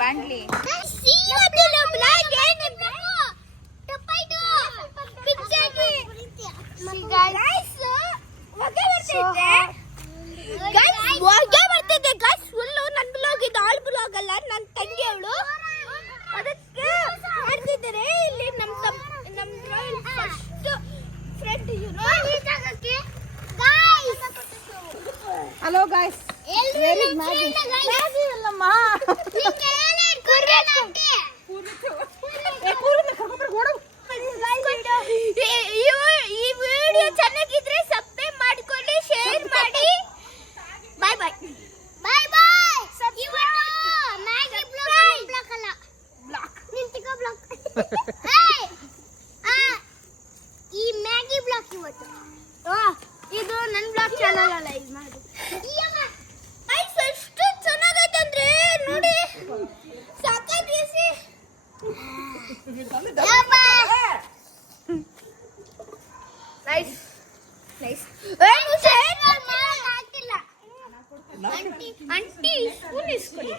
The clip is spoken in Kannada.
ಬಾಂಡ್ಲಿ ನನ್ನ ಬ್ಲಾಗ್ ಇದು ಆಳ್ ಬ್ಲಾಗ್ ಅಲ್ಲ, ನನ್ನ ತಂಗಿ ಅವಳು ಅದಕ್ಕೆ ಮಾಡ್ತಿದ್ದಾರೆ. ಇಲ್ಲಿ ನಮ್ಮ ಫಸ್ಟ್ ಫ್ರೆಂಡ್ ಹಲೋ ಗಾಯ್ಸ್, ಈ ವಿಡಿಯೋ ಚೆನ್ನಾಗಿದ್ರೆ ಸಬ್ಸ್ಕ್ರೈಬ್ ಮಾಡ್ಕೊಳ್ಳಿ, ಶೇರ್ ಮಾಡಿ. ಬಾಯ್ ಬಾಯ್ ಬಾಯ್ ಬಾಯ್. ಮ್ಯಾಗಿ ಬ್ಲಾಕ್ ಅಲ್ಲ, ಬ್ಲಾಕ್ ನಿಂತಿಕೋ ಬ್ಲಾಕ್. ಈ ಮ್ಯಾಗಿ ಬ್ಲಾಕ್ ಇವತ್ತು ಇದು ನನ್ನ ಬ್ಲಾಗ್ ಚಾನಲ್ ಅಲ್ಲ. ಇದು ಮಾಡಿ ಎಷ್ಟು ಚೆನ್ನಾಗೈತೆ ಅಂದ್ರೆ ನೋಡಿ, ಸಾಕಾಗಿ ನೈಸ್ ನೈಸ್. Aunty spoon ಇಸ್ಕೊಳ್ಳಿ.